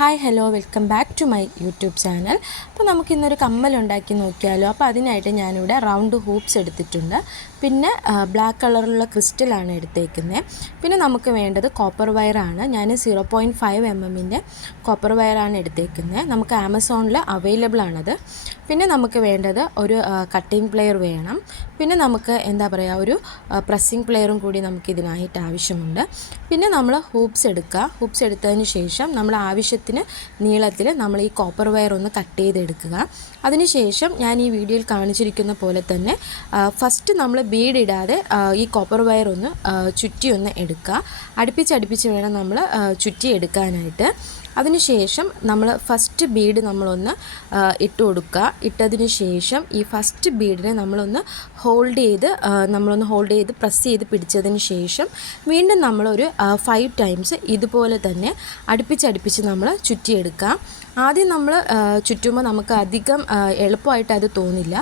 Hi hello welcome back to my YouTube channel അപ്പോൾ നമുക്കിന്നൊരു കമ്മൽ ഉണ്ടാക്കി നോക്കിയാലോ. അപ്പോൾ അതിനായിട്ട് ഞാനിവിടെ റൗണ്ട് ഹൂപ്സ് എടുത്തിട്ടുണ്ട്. പിന്നെ ബ്ലാക്ക് കളറിലുള്ള ക്രിസ്റ്റലാണ് എടുത്തേക്കുന്നത് പിന്നെ നമുക്ക് വേണ്ടത് കോപ്പർ വയറാണ് ഞാൻ സീറോ പോയിന്റ് ഫൈവ് എം എമ്മിന്റെ കോപ്പർ വയറാണ് എടുത്തേക്കുന്നത് നമുക്ക് ആമസോണിൽ അവൈലബിൾ ആണത്. പിന്നെ നമുക്ക് വേണ്ടത് ഒരു കട്ടിംഗ് പ്ലെയർ വേണം. പിന്നെ നമുക്ക് എന്താ പറയുക ഒരു പ്രസ്സിങ് പ്ലെയറും കൂടി നമുക്ക് ഇതിനായിട്ട് ആവശ്യമുണ്ട്. പിന്നെ നമ്മൾ ഹൂപ്സ് എടുക്കുക. ഹൂപ്സ് എടുത്തതിന് ശേഷം നമ്മൾ ആവശ്യത്തിന് നീളത്തിൽ നമ്മൾ ഈ കോപ്പർ വയർ ഒന്ന് കട്ട് ചെയ്തെടുക്കുക. അതിനുശേഷം ഞാൻ ഈ വീഡിയോയിൽ കാണിച്ചിരിക്കുന്ന പോലെ തന്നെ ഫസ്റ്റ് നമ്മൾ ബീഡ് ഇടാതെ ആ, ഈ കോപ്പർ വയർ ഒന്ന് ചുറ്റി ഒന്ന് എടുക്കുക. അടുപ്പിച്ചടുപ്പിച്ച് വേണം നമ്മൾ ചുറ്റി എടുക്കാനായിട്ട് അതിനുശേഷം നമ്മൾ ഫസ്റ്റ് ബീഡ് നമ്മളൊന്ന് ഇട്ട് കൊടുക്കുക. ഇട്ടതിന് ശേഷം ഈ ഫസ്റ്റ് ബീഡിനെ നമ്മളൊന്ന് ഹോൾഡ് ചെയ്ത് നമ്മളൊന്ന് ഹോൾഡ് ചെയ്ത് പ്രസ് ചെയ്ത് പിടിച്ചതിന് ശേഷം വീണ്ടും നമ്മളൊരു ഫൈവ് ടൈംസ് ഇതുപോലെ തന്നെ അടുപ്പിച്ചടുപ്പിച്ച് നമ്മൾ ചുറ്റിയെടുക്കുക ആദ്യം നമ്മൾ ചുറ്റുമ്പോൾ നമുക്ക് അധികം എളുപ്പമായിട്ട് അത് തോന്നില്ല.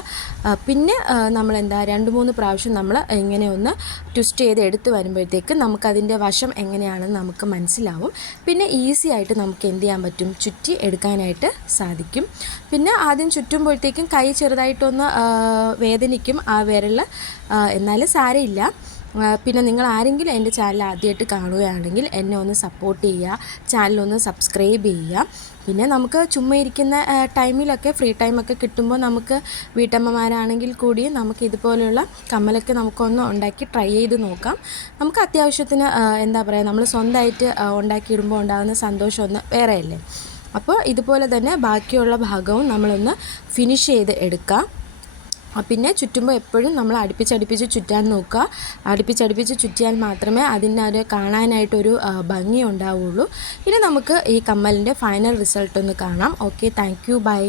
പിന്നെ നമ്മൾ എന്താ രണ്ട് മൂന്ന് പ്രാവശ്യം നമ്മൾ ഇങ്ങനെ ഒന്ന് ട്വിസ്റ്റ് ചെയ്ത് എടുത്ത് വരുമ്പോഴത്തേക്ക് നമുക്കതിന്റെ വശം എങ്ങനെയാണെന്ന് നമുക്ക് മനസ്സിലാവും. പിന്നെ ഈസി ആയിട്ട് നമുക്ക് എന്ത് ചെയ്യാൻ പറ്റും? ചുറ്റി എടുക്കാനായിട്ട് സാധിക്കും. പിന്നെ ആദ്യം ചുറ്റുമ്പോഴത്തേക്കും കൈ ചെറുതായിട്ടൊന്ന് വേദനിക്കും ആ വിരൽ എന്നാലും സാരമില്ല പിന്നെ നിങ്ങൾ ആരെങ്കിലും എന്റെ ചാനൽ ആദ്യമായിട്ട് കാണുകയാണെങ്കിൽ എന്നെ ഒന്ന് സപ്പോർട്ട് ചെയ്യുക. ചാനലൊന്ന് സബ്സ്ക്രൈബ് ചെയ്യുക. പിന്നെ നമുക്ക് ചുമ്മാ ഇരിക്കുന്ന ടൈമിലൊക്കെ ഫ്രീ ടൈമൊക്കെ കിട്ടുമ്പോൾ നമുക്ക് വീട്ടമ്മമാരാണെങ്കിൽ കൂടി നമുക്ക് ഇതുപോലെയുള്ള കമ്മലൊക്കെ നമുക്കൊന്ന് ഉണ്ടാക്കി ട്രൈ ചെയ്ത് നോക്കാം. നമുക്ക് അത്യാവശ്യത്തിന് എന്താ പറയുക നമ്മൾ സ്വന്തമായിട്ട് ഉണ്ടാക്കിയിടുമ്പോൾ ഉണ്ടാകുന്ന സന്തോഷം ഒന്ന് വേറെയല്ലേ? അപ്പോൾ ഇതുപോലെ തന്നെ ബാക്കിയുള്ള ഭാഗവും നമ്മളൊന്ന് ഫിനിഷ് ചെയ്ത് എടുക്കാം. പിന്നെ ചുറ്റുമ്പോൾ എപ്പോഴും നമ്മൾ അടുപ്പിച്ചടുപ്പിച്ച് ചുറ്റാൻ നോക്കുക. അടുപ്പിച്ചടുപ്പിച്ച് ചുറ്റിയാൽ മാത്രമേ അതിന്റെ ഒരു കാണാനായിട്ടൊരു ഭംഗി ഉണ്ടാവുള്ളൂ. ഇനി നമുക്ക് ഈ കമ്മലിന്റെ ഫൈനൽ റിസൾട്ട് ഒന്ന് കാണാം. Okay thank bye